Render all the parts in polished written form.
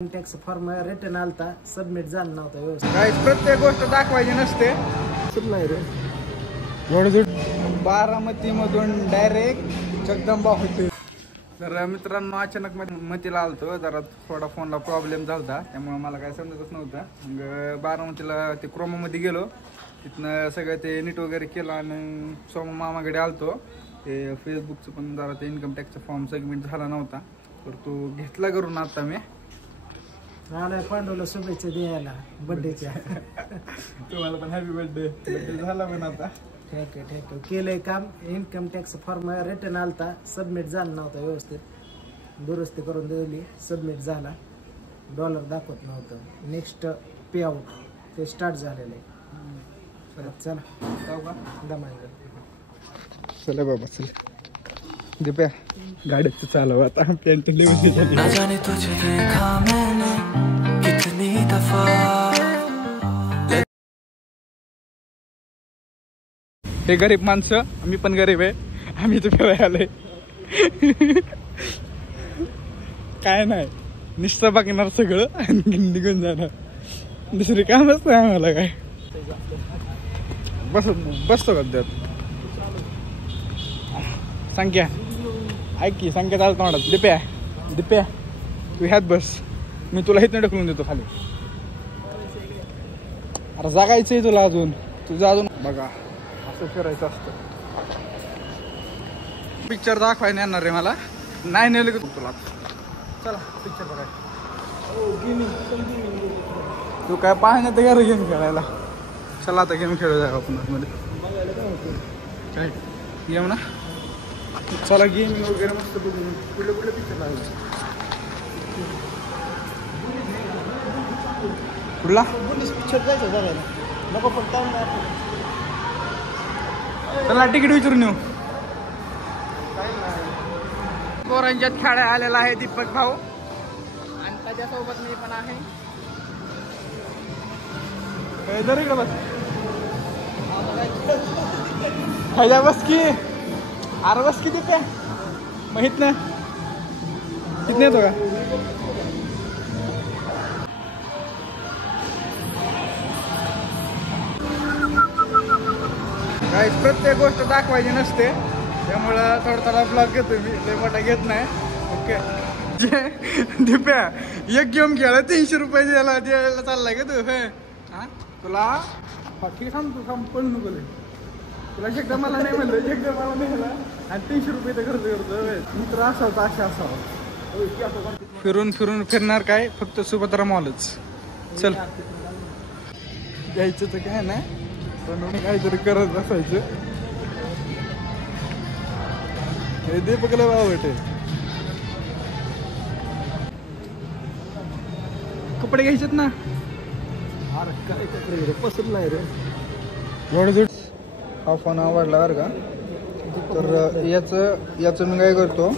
Tax form return आलता, submit झाला नव्हता व्यवस्थित. काय प्रत्येक गोष्ट दाखवायची नसते. नाही रे बारामती मधून डायरेक्ट जगदंबा होते. तर मित्रांनो अचानक मतीला आलतो, जरा थोडा फोनला प्रॉब्लेम झाला, त्यामुळे मला काय समजतच नव्हतं. मग बारामतीला ते क्रोमामध्ये गेलो, तिथनं सगळं ते नीट वगैरे केलं आणि सोमा मामाकडे आलतो. ते फेसबुकचं पण जरा ते इन्कम टॅक्सचा फॉर्म सबमिट झाला नव्हता, तर तो घेतला करून आता मी. आलाय पांडवला शुभेच्छा द्यायला बर्थडेच्या. तुम्हाला पण हॅपी बर्थडे झाला पण आता. ठीक आहे केलंय काम. इन्कम टॅक्स फॉर्म रिटर्न आलता, सबमिट झाला नव्हता व्यवस्थित, दुरुस्ती करून दिली, सबमिट झाला. डॉलर दाखवत नव्हतं. नेक्स्ट पे आउट ते स्टार्ट झालेलं आहे. चला जाऊ का दमांग. चला बाबा चला दिप्या गाडीचं चालव आता. पेंट ना जाने तुझे देखा मैंने कितनी दफा. हे गरीब माणसं, आम्ही पण गरीब आहे, आम्ही तर फिरायला आलोय. काय नाही, नुसतं बघणार सगळं आणि निघून जाणार, दुसरी कामच नाही आम्हाला. काय बसतो का त्यात? संख्या ऐक की, संख्या चालतो म्हणत. दिप्या तू ह्यात बस, मी तुला इथं ढकलून देतो खाली. अरे जागायचंय तुला अजून, तुझं अजून बघा असं फिरायचं असतं. पिक्चर दाखवायला येणार रे मला, नाही नेलं की तुला. चला पिक्चर बघाय. तू काय पाहण्यात घर गेम खेळायला. चला आता गेम खेळू जाऊ आपण मध्ये. काय गेम ना, चला गेमिंग वगैरे मस्त बघून. कुठले पिक्चर लागले? कुठला पिक्चर जायचं बघायला नको, पण टाइम नाही. चला तिकीट विचारून येऊ. पोरांच्यात खेळायला आलेला आहे दीपक भाऊ, आणि त्याच्यासोबत मी पण आहे. इकडे बस, खायला बस की. अरे बस किती पे माहित ना, किती येतो का? काय प्रत्येक गोष्ट दाखवायची नसते, त्यामुळं थोडा ब्लॉग घेतो मी, लय मोठा घेत नाही. ओके दिप्या, एक गेम खेळा 300 रुपये द्यायला चाललाय का तू? हा तुला ठीक सांगतो, पळू नको. तुला एकदा मला नाही म्हणलं, एकदा मला नेला आणि 300 रुपये तर खर्च करतो. मित्र असावं अशा असावं. फिरून फिरणार काय, फक्त सुभद्रा मॉलच. चल द्यायचं तर काय नाही, पण काहीतरी करत बसायचं. हे दीपकला वावटे कपडे घ्यायचेत ना. अरे काय कपडे पसंत नाही रे. एवढं हा फोन आवडला बरं का. तर याचं मी काय करतो,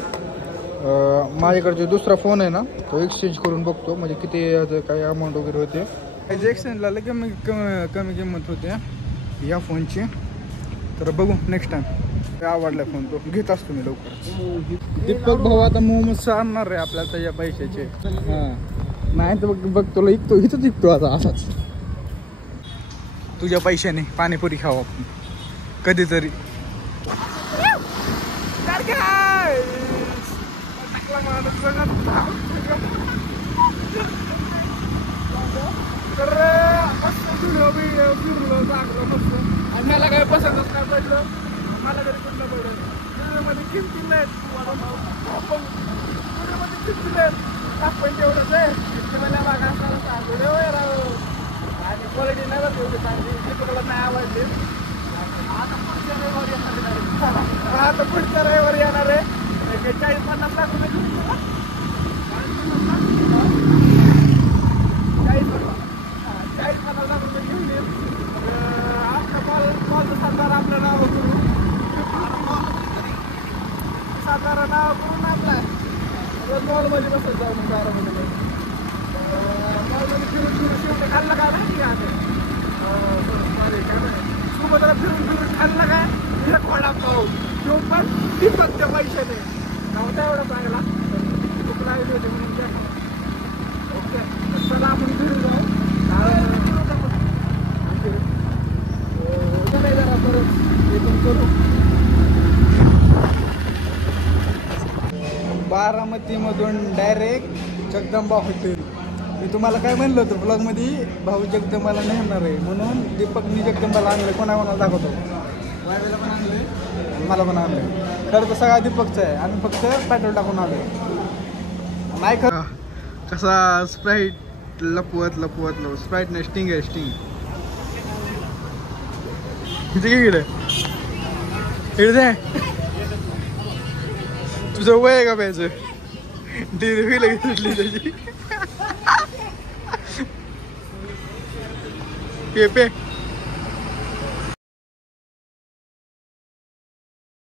माझ्याकडचे दुसरा फोन आहे ना, तो एक्सचेंज करून बघतो, म्हणजे किती याचं काय अमाऊंट वगैरे होते. एक्सचेंजला कमी किंमत होते या फोनची. तर बघू नेक्स्ट टाइम. आवडला फोन तो घेत असतो मी लवकर. दीपक भाऊ आता मोमोज आणणार रे आपल्याला त्याच्या पैशाचे. हां नाही तर बघ तुला इथंच विकतो आता असाच, तुझ्या पैशाने पाणीपुरी खाऊ आपण कधीतरी. आणि मला काय पसंतच काय पडलं, मला तरी कुठलं पडलं. मध्ये किमतीला आपण तेवढंच आहे आणि क्वालिटी नाही बघ चांगली, तुला नाही आवडली. आता पुढच्या रविवारी येणार आहे. 40-50 लाख रुपये 40-50 लाख रुपये घेऊन येईल. आपलं सातारा आपलं नाव करू, सातारा नाव करून आपला मॉलमध्ये बसत जाऊ. मग बारामध्ये मॉलमध्ये फिरून शेवटी खाल्लं काय नाही की आम्ही सुभद्रा फिरून खाल्लं काय खोडा पाहू, तो पण ती फक्त पैशाने नव्हता एवढा चांगला. बारामतीमधून डायरेक्ट जगदंबा हॉटेल. मी तुम्हाला काय म्हणलं होतं ब्लॉगमध्ये, भाऊ जगदंबाला नेणार आहे म्हणून दीपकनी जगदंबाला आणलं. कोणाकोणाला दाखवतो, वायवेला पण आणलं, मला पण आणलं. खरं तर सगळा दीपकचं आहे, आम्ही फक्त पेट्रोल टाकून आलो. नाही खरं कसा स्प्राईट लपवत स्प्राईट नाही, स्टिंग आहे स्टिंग. इकडे तुझं वय आहे का प्यायचं? डिलिव्हरी लगेच सुटली त्याची. पे